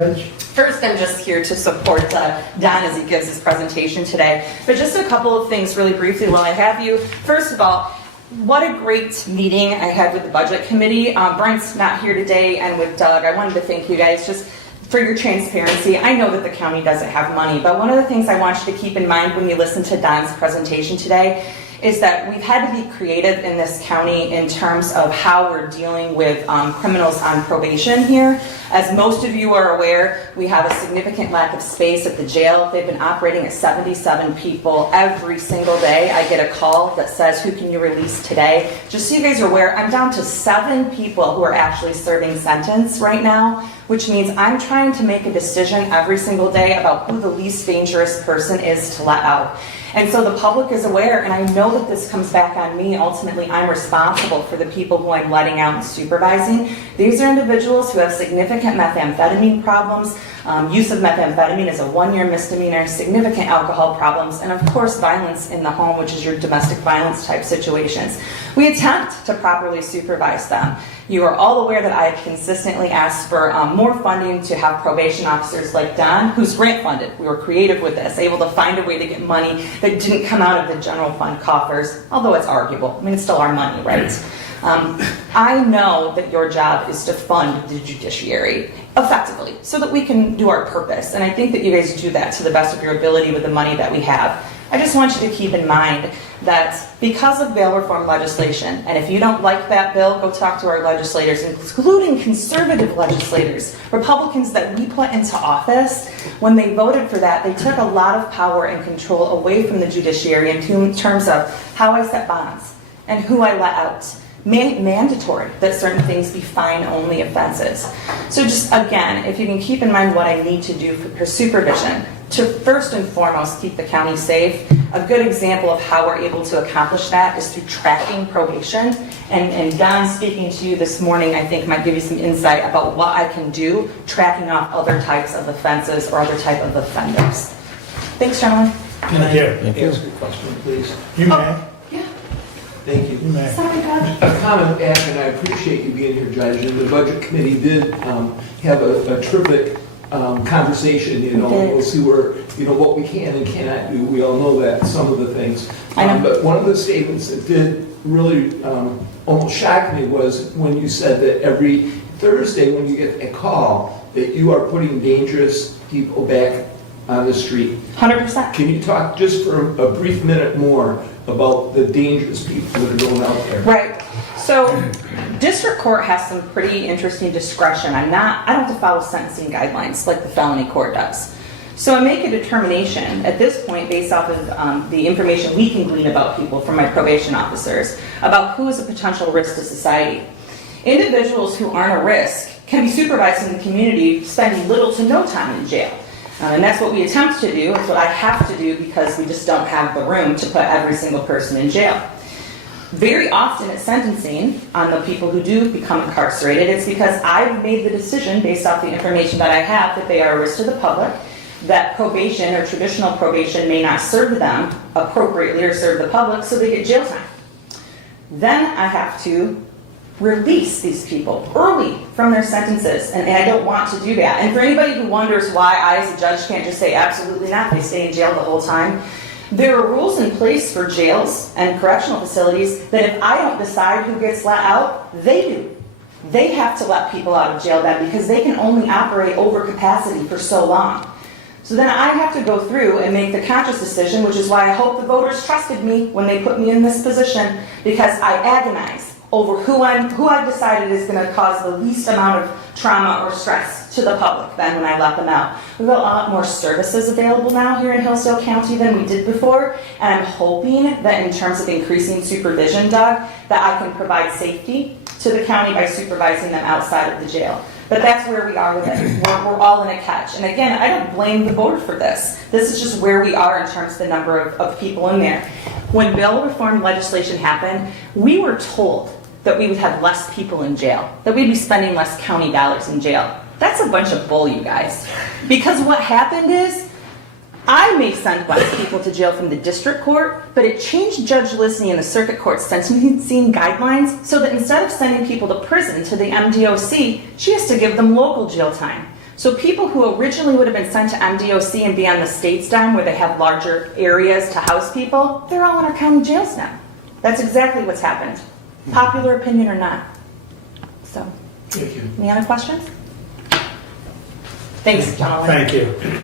First, I'm just here to support Don as he gives his presentation today. But just a couple of things really briefly while I have you. First of all, what a great meeting I had with the Budget Committee. Brent's not here today, and with Doug, I wanted to thank you guys just for your transparency. I know that the county doesn't have money, but one of the things I want you to keep in mind when you listen to Don's presentation today is that we've had to be creative in this county in terms of how we're dealing with criminals on probation here. As most of you are aware, we have a significant lack of space at the jail. They've been operating at 77 people every single day. I get a call that says, who can you release today? Just so you guys are aware, I'm down to 7 people who are actually serving sentence right now, which means I'm trying to make a decision every single day about who the least dangerous person is to let out. And so the public is aware, and I know that this comes back on me. Ultimately, I'm responsible for the people who I'm letting out and supervising. These are individuals who have significant methamphetamine problems. Use of methamphetamine is a 1-year misdemeanor, significant alcohol problems, and of course violence in the home, which is your domestic violence type situations. We attempt to properly supervise them. You are all aware that I have consistently asked for more funding to have probation officers like Don, who's grant funded. We were creative with this, able to find a way to get money that didn't come out of the general fund coffers, although it's arguable. I mean, it's still our money, right? I know that your job is to fund the judiciary effectively so that we can do our purpose. And I think that you guys do that to the best of your ability with the money that we have. I just want you to keep in mind that because of bail reform legislation, and if you don't like that bill, go talk to our legislators, including conservative legislators, Republicans that we put into office. When they voted for that, they took a lot of power and control away from the judiciary in terms of how I set bonds and who I let out. Mandatory that certain things be fine-only offenses. So just again, if you can keep in mind what I need to do for supervision to first and foremost keep the county safe. A good example of how we're able to accomplish that is through tracking probation. And Don speaking to you this morning, I think might give you some insight about what I can do tracking off other types of offenses or other type of offenders. Thanks, gentlemen. Can I ask a question, please? You may. Thank you. Sorry, Judge. A comment back, and I appreciate you being here, Judge. And the Budget Committee did have a terrific conversation. We'll see where, what we can and cannot do. We all know that, some of the things. But one of the statements that did really almost shock me was when you said that every Thursday when you get a call that you are putting dangerous people back on the street. 100%. Can you talk just for a brief minute more about the dangerous people that are going out there? Right. So district court has some pretty interesting discretion. I don't have to follow sentencing guidelines like the felony court does. So I make a determination at this point based off of the information we can glean about people from my probation officers about who is a potential risk to society. Individuals who aren't a risk can be supervised in the community spending little to no time in jail. And that's what we attempt to do. It's what I have to do because we just don't have the room to put every single person in jail. Very often at sentencing, on the people who do become incarcerated, it's because I've made the decision based off the information that I have that they are a risk to the public, that probation or traditional probation may not serve them appropriately or serve the public, so they get jail time. Then I have to release these people early from their sentences, and I don't want to do that. And for anybody who wonders why I as a judge can't just say absolutely not, they stay in jail the whole time, there are rules in place for jails and correctional facilities that if I don't decide who gets let out, they do. They have to let people out of jail then because they can only operate over capacity for so long. So then I have to go through and make the conscious decision, which is why I hope the voters trusted me when they put me in this position, because I agonize over who I've decided is going to cause the least amount of trauma or stress to the public than when I let them out. We've got a lot more services available now here in Hillsdale County than we did before, and I'm hoping that in terms of increasing supervision, Doug, that I can provide safety to the county by supervising them outside of the jail. But that's where we are with it. We're all in a catch. And again, I don't blame the board for this. This is just where we are in terms of the number of people in there. When bail reform legislation happened, we were told that we would have less people in jail, that we'd be spending less county dollars in jail. That's a bunch of bull, you guys. Because what happened is, I may send less people to jail from the district court, but it changed Judge Lisney and the circuit court sentencing guidelines so that instead of sending people to prison to the MDOC, she has to give them local jail time. So people who originally would have been sent to MDOC and be on the state's dime where they have larger areas to house people, they're all in our county jails now. That's exactly what's happened. Popular opinion or not. So, Thank you. any other questions? Thanks, gentlemen. Thank you.